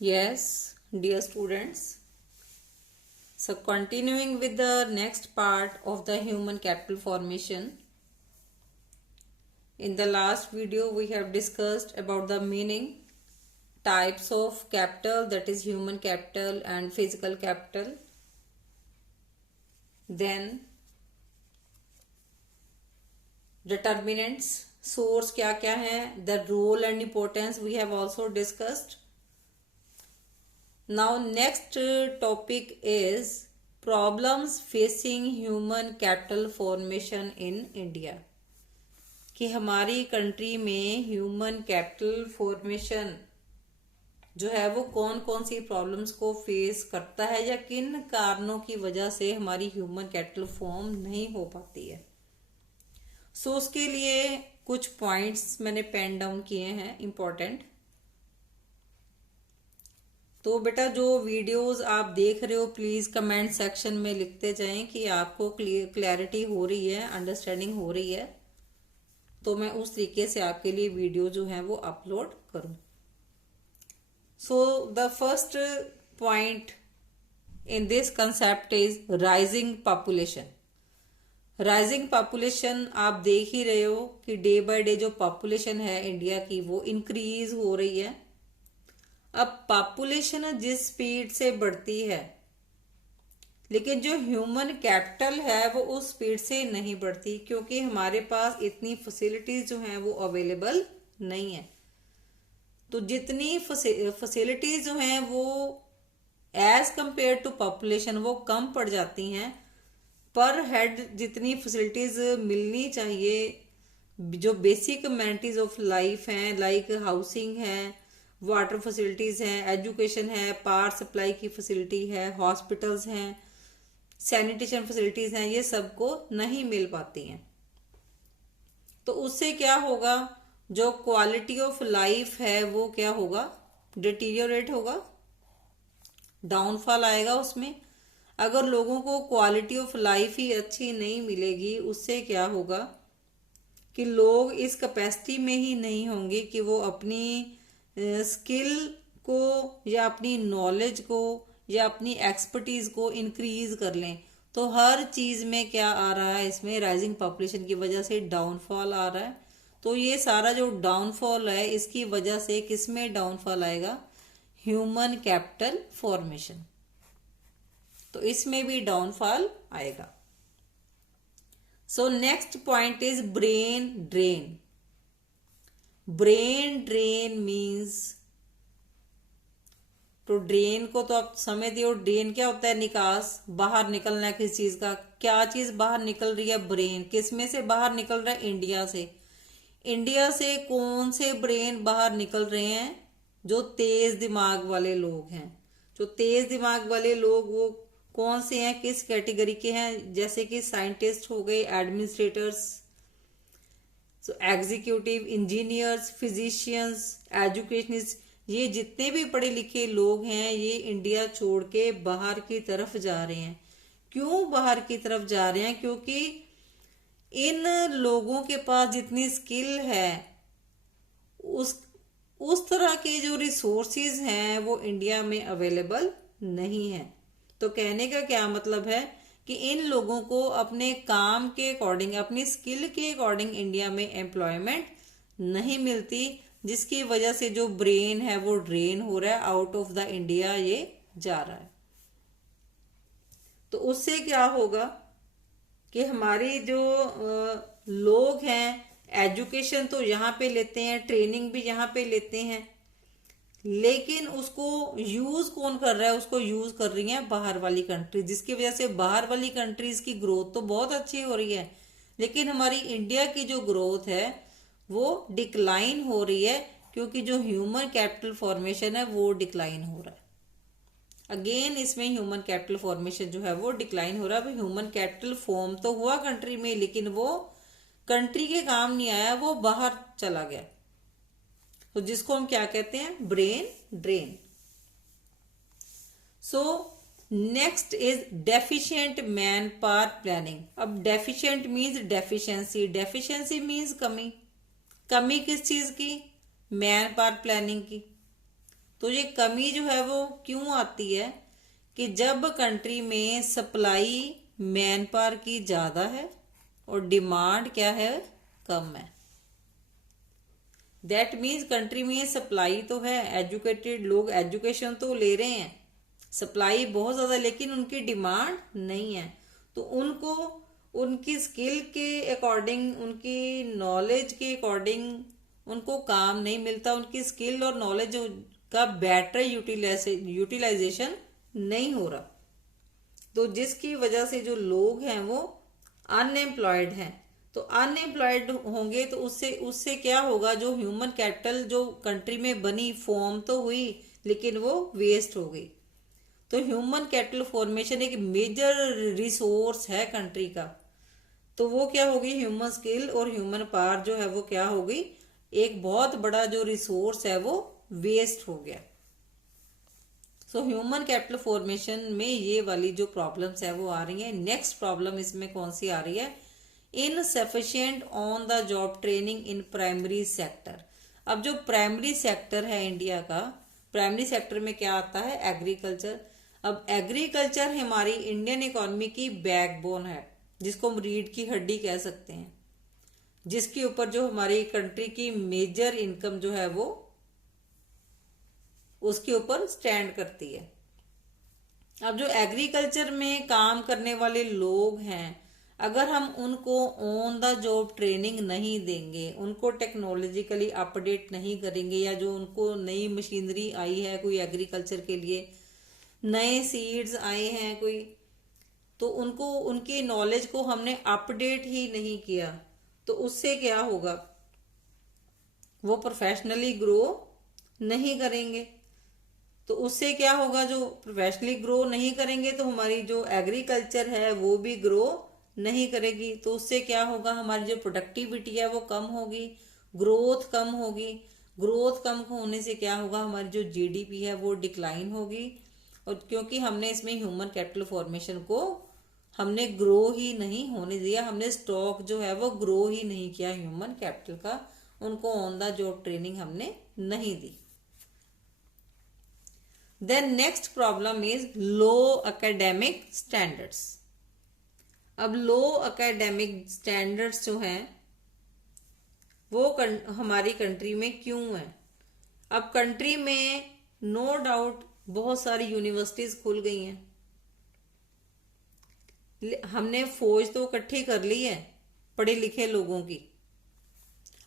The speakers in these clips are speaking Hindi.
Yes, dear students. So, continuing with the next part of the human capital formation. In the last video, we have discussed about the meaning, types of capital, that is human capital and physical capital. Then, determinants, source क्या क्या है, the role and importance we have also discussed. Now next topic is problems facing human capital formation in India. कि हमारी कंट्री में ह्यूमन कैपिटल फॉर्मेशन जो है वो कौन कौन सी प्रॉब्लम्स को फेस करता है या किन कारणों की वजह से हमारी ह्यूमन कैपिटल फॉर्म नहीं हो पाती है. सो उसके लिए कुछ पॉइंट्स मैंने पेन डाउन किए हैं इम्पोर्टेंट. तो बेटा जो वीडियोस आप देख रहे हो प्लीज कमेंट सेक्शन में लिखते जाएं कि आपको क्लैरिटी हो रही है, अंडरस्टैंडिंग हो रही है, तो मैं उस तरीके से आपके लिए वीडियो जो है वो अपलोड करूं. So the first point in this concept is rising population. Rising population आप देख ही रहे हो कि डे बाय डे जो पॉपुलेशन है इंडिया की वो इंक्रीज हो रही है. अब पॉपुलेशन जिस स्पीड से बढ़ती है लेकिन जो ह्यूमन कैपिटल है वो उस स्पीड से नहीं बढ़ती, क्योंकि हमारे पास इतनी फैसिलिटीज जो हैं वो अवेलेबल नहीं है. तो जितनी फैसिलिटीज जो हैं वो एज कंपेयर टू पॉपुलेशन वो कम पड़ जाती हैं. पर हेड जितनी फैसिलिटीज मिलनी चाहिए, जो बेसिक अमेनिटीज ऑफ लाइफ हैं, लाइक हाउसिंग है, वाटर फैसिलिटीज हैं, एजुकेशन है, पावर सप्लाई की फैसिलिटी है, हॉस्पिटल्स हैं, सैनिटेशन फैसिलिटीज हैं, ये सबको नहीं मिल पाती हैं. तो उससे क्या होगा, जो क्वालिटी ऑफ लाइफ है वो क्या होगा, डिटीरियोरेट होगा, डाउनफॉल आएगा उसमें. अगर लोगों को क्वालिटी ऑफ लाइफ ही अच्छी नहीं मिलेगी, उससे क्या होगा कि लोग इस कैपेसिटी में ही नहीं होंगे कि वो अपनी स्किल को या अपनी नॉलेज को या अपनी एक्सपर्टीज को इंक्रीज कर लें. तो हर चीज में क्या आ रहा है, इसमें राइजिंग पॉपुलेशन की वजह से डाउनफॉल आ रहा है. तो ये सारा जो डाउनफॉल है इसकी वजह से किस में डाउनफॉल आएगा, ह्यूमन कैपिटल फॉर्मेशन. तो इसमें भी डाउनफॉल आएगा. So next point is brain drain. Brain drain means, तो ड्रेन को तो आप समझते हो, ड्रेन क्या होता है, निकास, बाहर निकलना है किसी चीज का. क्या चीज बाहर निकल रही है, ब्रेन. किस में से बाहर निकल रहा है, इंडिया से. इंडिया से कौन से ब्रेन बाहर निकल रहे हैं, जो तेज दिमाग वाले लोग हैं. जो तेज दिमाग वाले लोग वो कौन से हैं, किस कैटेगरी के हैं, जैसे कि साइंटिस्ट हो गए, administrators, executive, engineers, physicians, educationist, ये जितने भी पढ़े लिखे लोग हैं ये इंडिया छोड़ के बाहर की तरफ जा रहे हैं. क्यों बाहर की तरफ जा रहे हैं, क्योंकि इन लोगों के पास जितनी स्किल है उस तरह के जो रिसोर्सेज हैं वो इंडिया में अवेलेबल नहीं है. तो कहने का क्या मतलब है कि इन लोगों को अपने काम के अकॉर्डिंग, अपनी स्किल के अकॉर्डिंग इंडिया में एम्प्लॉयमेंट नहीं मिलती, जिसकी वजह से जो ब्रेन है वो ड्रेन हो रहा है, आउट ऑफ द इंडिया ये जा रहा है. तो उससे क्या होगा कि हमारी जो लोग हैं एजुकेशन तो यहाँ पे लेते हैं, ट्रेनिंग भी यहाँ पे लेते हैं, लेकिन उसको यूज कौन कर रहा है, उसको यूज कर रही है बाहर वाली कंट्री, जिसकी वजह से बाहर वाली कंट्रीज की ग्रोथ तो बहुत अच्छी हो रही है, लेकिन हमारी इंडिया की जो ग्रोथ है वो डिक्लाइन हो रही है, क्योंकि जो ह्यूमन कैपिटल फॉर्मेशन है वो डिक्लाइन हो रहा है. अगेन इसमें ह्यूमन कैपिटल फॉर्मेशन जो है वो डिक्लाइन हो रहा है. ह्यूमन कैपिटल फॉर्म तो हुआ कंट्री में, लेकिन वो कंट्री के काम नहीं आया, वो बाहर चला गया. तो जिसको हम क्या कहते हैं, brain drain. So next is deficient manpower planning. अब deficient means deficiency, deficiency means कमी. कमी किस चीज की, मैन पावर प्लानिंग की. तो ये कमी जो है वो क्यों आती है कि जब कंट्री में सप्लाई मैन पावर की ज़्यादा है और डिमांड क्या है, कम है। दैट मीन्स कंट्री में सप्लाई तो है, एजुकेटेड लोग एजुकेशन तो ले रहे हैं, सप्लाई बहुत ज़्यादा, लेकिन उनकी डिमांड नहीं है। तो उनको उनकी स्किल के अकॉर्डिंग, उनकी नॉलेज के अकॉर्डिंग उनको काम नहीं मिलता, उनकी स्किल और नॉलेज का बेटर यूटिलाइजेशन नहीं हो रहा। तो जिसकी वजह से जो लोग हैं वो अनएम्प्लॉयड हैं। तो अनएम्प्लॉयड होंगे तो उससे उससे क्या होगा, जो ह्यूमन कैपिटल जो कंट्री में बनी, फॉर्म तो हुई लेकिन वो वेस्ट हो गई। तो ह्यूमन कैपिटल फॉर्मेशन एक मेजर रिसोर्स है कंट्री का। तो वो क्या होगी, ह्यूमन स्किल और ह्यूमन पावर जो है वो क्या होगी, एक बहुत बड़ा जो रिसोर्स है वो वेस्ट हो गया। सो ह्यूमन कैपिटल फॉर्मेशन में ये वाली जो प्रॉब्लम्स है वो आ रही है। नेक्स्ट प्रॉब्लम इसमें कौन सी आ रही है, insufficient on the job training in primary sector. अब जो प्राइमरी सेक्टर है इंडिया का, प्राइमरी सेक्टर में क्या आता है, एग्रीकल्चर। अब एग्रीकल्चर हमारी इंडियन इकोनॉमी की बैकबोन है, जिसको हम रीढ़ की हड्डी कह सकते हैं, जिसके ऊपर जो हमारी कंट्री की मेजर इनकम जो है वो उसके ऊपर स्टैंड करती है। अब जो एग्रीकल्चर में काम करने वाले लोग हैं, अगर हम उनको ऑन द जॉब ट्रेनिंग नहीं देंगे, उनको टेक्नोलॉजिकली अपडेट नहीं करेंगे, या जो उनको नई मशीनरी आई है कोई एग्रीकल्चर के लिए, नए सीड्स आए हैं कोई, तो उनको उनकी नॉलेज को हमने अपडेट ही नहीं किया, तो उससे क्या होगा, वो प्रोफेशनली ग्रो नहीं करेंगे। तो उससे क्या होगा, जो प्रोफेशनली ग्रो नहीं करेंगे तो हमारी जो एग्रीकल्चर है वो भी ग्रो नहीं करेगी। तो उससे क्या होगा, हमारी जो प्रोडक्टिविटी है वो कम होगी, ग्रोथ कम होगी। ग्रोथ कम होने से क्या होगा, हमारी जो जीडीपी है वो डिक्लाइन होगी। और क्योंकि हमने इसमें ह्यूमन कैपिटल फॉर्मेशन को हमने ग्रो ही नहीं होने दिया, हमने स्टॉक जो है वो ग्रो ही नहीं किया ह्यूमन कैपिटल का, उनको ऑन द जॉब ट्रेनिंग हमने नहीं दी। Then next problem is low academic standards. अब लो academic standards जो हैं वो हमारी कंट्री में क्यों है। अब कंट्री में नो डाउट बहुत सारी यूनिवर्सिटीज खुल गई हैं, हमने फौज तो इकट्ठी कर ली है पढ़े लिखे लोगों की,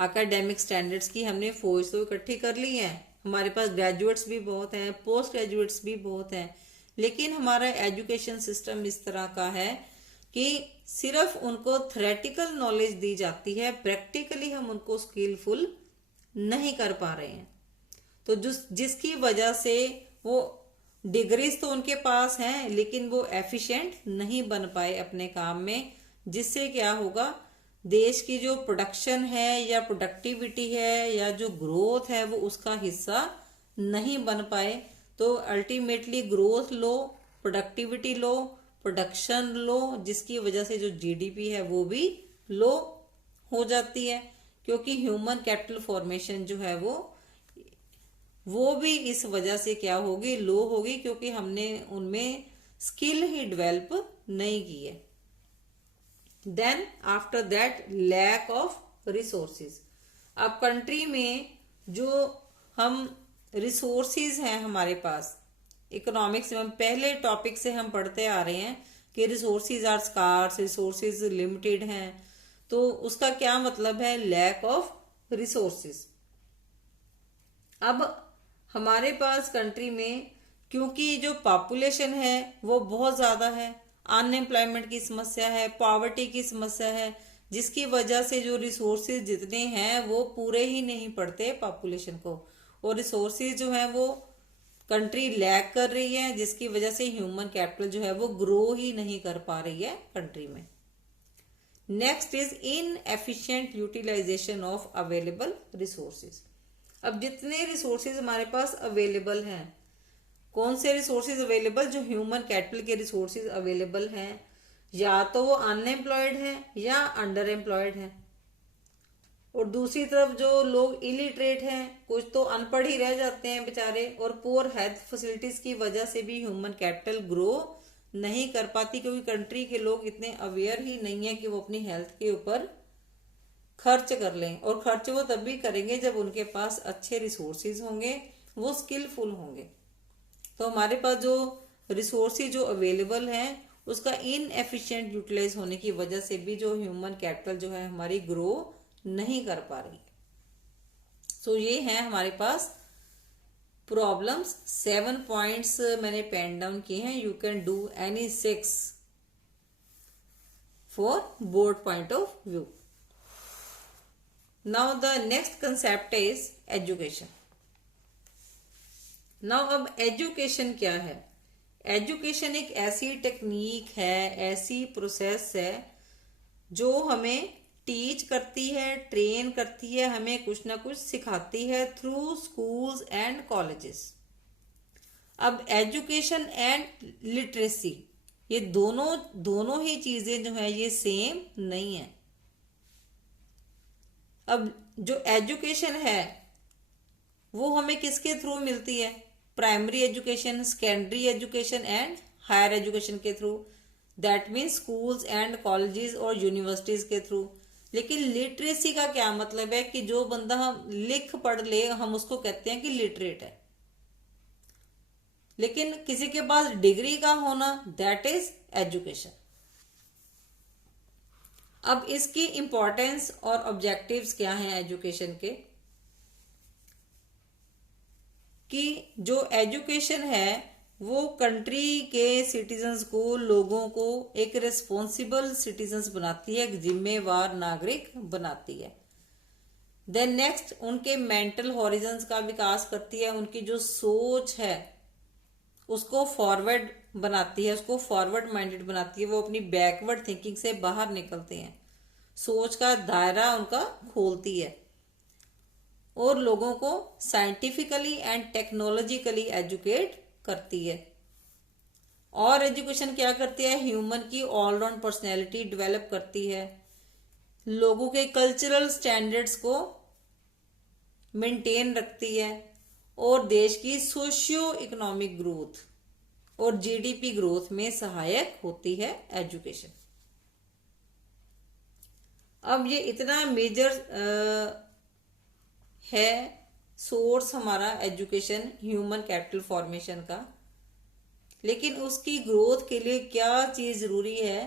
एकेडमिक स्टैंडर्ड्स की हमने फौज तो इकट्ठी कर ली है, हमारे पास ग्रेजुएट्स भी बहुत हैं, पोस्ट ग्रेजुएट्स भी बहुत हैं, लेकिन हमारा एजुकेशन सिस्टम इस तरह का है कि सिर्फ उनको थ्योरेटिकल नॉलेज दी जाती है, प्रैक्टिकली हम उनको स्किलफुल नहीं कर पा रहे हैं। तो जिसकी वजह से वो डिग्रीज तो उनके पास हैं लेकिन वो एफिशिएंट नहीं बन पाए अपने काम में, जिससे क्या होगा, देश की जो प्रोडक्शन है या प्रोडक्टिविटी है या जो ग्रोथ है वो उसका हिस्सा नहीं बन पाए। तो अल्टीमेटली ग्रोथ लो, प्रोडक्टिविटी लो, प्रोडक्शन लो, जिसकी वजह से जो जीडीपी है वो भी लो हो जाती है, क्योंकि ह्यूमन कैपिटल फॉर्मेशन जो है वो भी इस वजह से क्या होगी, लो होगी, क्योंकि हमने उनमें स्किल ही डेवलप नहीं की है। Then after that lack of resources. अब कंट्री में जो हम रिसोर्सेज हैं हमारे पास, इकोनॉमिक्स में पहले टॉपिक से हम पढ़ते आ रहे हैं कि resources are scarce, resources limited हैं, तो उसका क्या मतलब है, लैक ऑफ रिसोर्सेज। अब हमारे पास कंट्री में क्योंकि जो पॉपुलेशन है वो बहुत ज्यादा है, अनएम्प्लॉयमेंट की समस्या है, पॉवर्टी की समस्या है, जिसकी वजह से जो रिसोर्सेज जितने हैं वो पूरे ही नहीं पड़ते पॉपुलेशन को, और रिसोर्सेज जो है वो कंट्री लैक कर रही है, जिसकी वजह से ह्यूमन कैपिटल जो है वो ग्रो ही नहीं कर पा रही है कंट्री में। Next is inefficient utilization of available resources. अब जितने रिसोर्सेज हमारे पास अवेलेबल हैं, कौन से रिसोर्सेज अवेलेबल, जो ह्यूमन कैपिटल के रिसोर्सेज अवेलेबल हैं, या तो वो अनएम्प्लॉयड हैं या अंडर एम्प्लॉयड हैं। और दूसरी तरफ जो लोग इलिटरेट हैं, कुछ तो अनपढ़ ही रह जाते हैं बेचारे, और पुअर हेल्थ फैसिलिटीज की वजह से भी ह्यूमन कैपिटल ग्रो नहीं कर पाती, क्योंकि कंट्री के लोग इतने अवेयर ही नहीं है कि वो अपनी हेल्थ के ऊपर खर्च कर लें। और खर्च वो तब भी करेंगे जब उनके पास अच्छे रिसोर्सेज होंगे, वो स्किलफुल होंगे। तो हमारे पास जो रिसोर्सेज जो अवेलेबल हैं उसका इनएफिशिएंट यूटिलाइज होने की वजह से भी जो ह्यूमन कैपिटल जो है हमारी ग्रो नहीं कर पा रही। सो ये है हमारे पास प्रॉब्लम्स। 7 पॉइंट्स मैंने पेन डाउन किए हैं। You can do any 6 for board point of view. Now the next concept is education. Now अब एजुकेशन क्या है? एजुकेशन एक ऐसी टेक्निक है, ऐसी प्रोसेस है जो हमें टीच करती है, ट्रेन करती है, हमें कुछ ना कुछ सिखाती है थ्रू स्कूल्स एंड कॉलेजेस। अब एजुकेशन एंड लिटरेसी ये दोनों ही चीजें जो है ये सेम नहीं है। अब जो एजुकेशन है वो हमें किसके थ्रू मिलती है? Primary education, secondary education and higher education के through. That means schools and colleges और यूनिवर्सिटीज के थ्रू। लेकिन लिटरेसी का क्या मतलब है कि जो बंदा हम लिख पढ़ ले हम उसको कहते हैं कि लिटरेट है। लेकिन किसी के पास डिग्री का होना दैट इज एजुकेशन। अब इसकी इंपॉर्टेंस और ऑब्जेक्टिव्स क्या हैं एजुकेशन के? कि जो एजुकेशन है वो कंट्री के सिटीजन्स को, लोगों को एक रिस्पॉन्सिबल सिटीजन्स बनाती है, एक जिम्मेवार नागरिक बनाती है। देन नेक्स्ट उनके मेंटल हॉरिजन्स का विकास करती है, उनकी जो सोच है उसको फॉरवर्ड बनाती है, उसको फॉरवर्ड माइंडेड बनाती है। वो अपनी बैकवर्ड थिंकिंग से बाहर निकलते हैं, सोच का दायरा उनका खोलती है और लोगों को साइंटिफिकली एंड टेक्नोलॉजिकली एजुकेट करती है। और एजुकेशन क्या करती है? ह्यूमन की ऑलराउंड पर्सनैलिटी डेवलप करती है, लोगों के कल्चरल स्टैंडर्ड्स को मेंटेन रखती है और देश की सोशियो इकोनॉमिक ग्रोथ और जीडीपी ग्रोथ में सहायक होती है एजुकेशन। अब ये इतना मेजर है सोर्स हमारा एजुकेशन ह्यूमन कैपिटल फॉर्मेशन का, लेकिन उसकी ग्रोथ के लिए क्या चीज जरूरी है?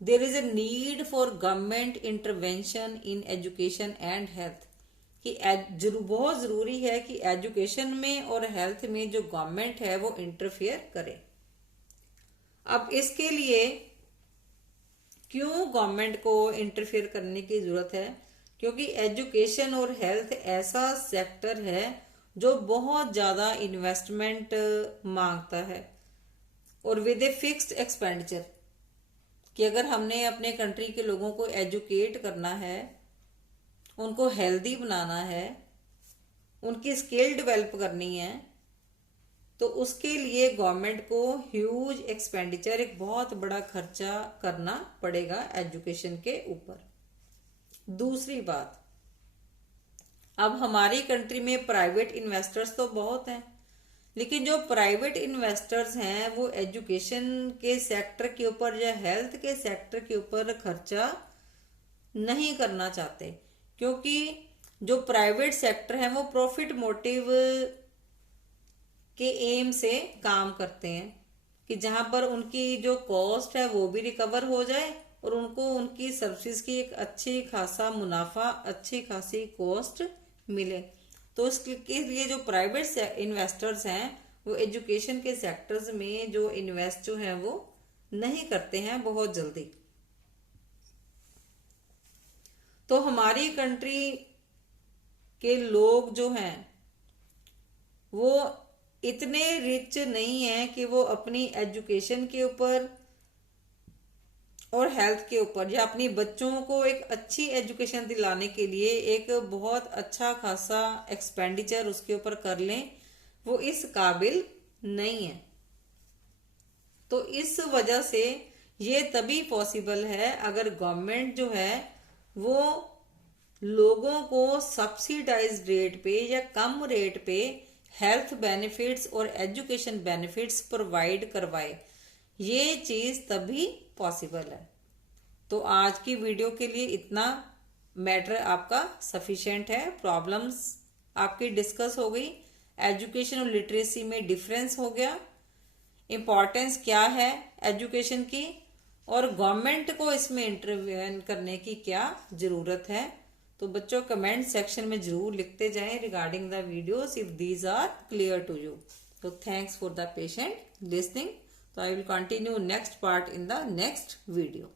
There is a need for government intervention in education and health. कि बहुत जरूरी है कि एजुकेशन में और हेल्थ में जो गवर्नमेंट है वो इंटरफेयर करे। अब इसके लिए क्यों गवर्नमेंट को इंटरफेयर करने की जरूरत है? क्योंकि एजुकेशन और हेल्थ ऐसा सेक्टर है जो बहुत ज़्यादा इन्वेस्टमेंट मांगता है और विद ए फिक्स्ड एक्सपेंडिचर। कि अगर हमने अपने कंट्री के लोगों को एजुकेट करना है, उनको हेल्दी बनाना है, उनकी स्किल डेवलप करनी है, तो उसके लिए गवर्नमेंट को ह्यूज एक्सपेंडिचर, एक बहुत बड़ा खर्चा करना पड़ेगा एजुकेशन के ऊपर। दूसरी बात, अब हमारी कंट्री में प्राइवेट इन्वेस्टर्स तो बहुत हैं, लेकिन जो प्राइवेट इन्वेस्टर्स हैं वो एजुकेशन के सेक्टर के ऊपर या हेल्थ के सेक्टर के ऊपर खर्चा नहीं करना चाहते, क्योंकि जो प्राइवेट सेक्टर है वो प्रॉफिट मोटिव के एम से काम करते हैं कि जहां पर उनकी जो कॉस्ट है वो भी रिकवर हो जाए और उनको उनकी सर्विस की एक अच्छी खासा मुनाफा, अच्छी खासी कॉस्ट मिले। तो इसके लिए जो प्राइवेट इन्वेस्टर्स हैं वो एजुकेशन के सेक्टर्स में जो इन्वेस्ट जो है वो नहीं करते हैं बहुत जल्दी। तो हमारी कंट्री के लोग जो हैं वो इतने रिच नहीं है कि वो अपनी एजुकेशन के ऊपर और हेल्थ के ऊपर या अपनी बच्चों को एक अच्छी एजुकेशन दिलाने के लिए एक बहुत अच्छा खासा एक्सपेंडिचर उसके ऊपर कर लें, वो इस काबिल नहीं है। तो इस वजह से ये तभी पॉसिबल है अगर गवर्नमेंट जो है वो लोगों को सब्सिडाइज्ड रेट पे या कम रेट पे हेल्थ बेनिफिट्स और एजुकेशन बेनिफिट्स प्रोवाइड करवाए, ये चीज तभी पॉसिबल है। तो आज की वीडियो के लिए इतना मैटर आपका सफिशिएंट है। प्रॉब्लम्स आपकी डिस्कस हो गई, एजुकेशन और लिटरेसी में डिफरेंस हो गया, इम्पोर्टेंस क्या है एजुकेशन की, और गवर्नमेंट को इसमें इंटरवेन करने की क्या जरूरत है। तो बच्चों कमेंट सेक्शन में जरूर लिखते जाएं regarding the videos if these are clear to you. तो thanks for the patient listening. तो I will continue next part in the next video.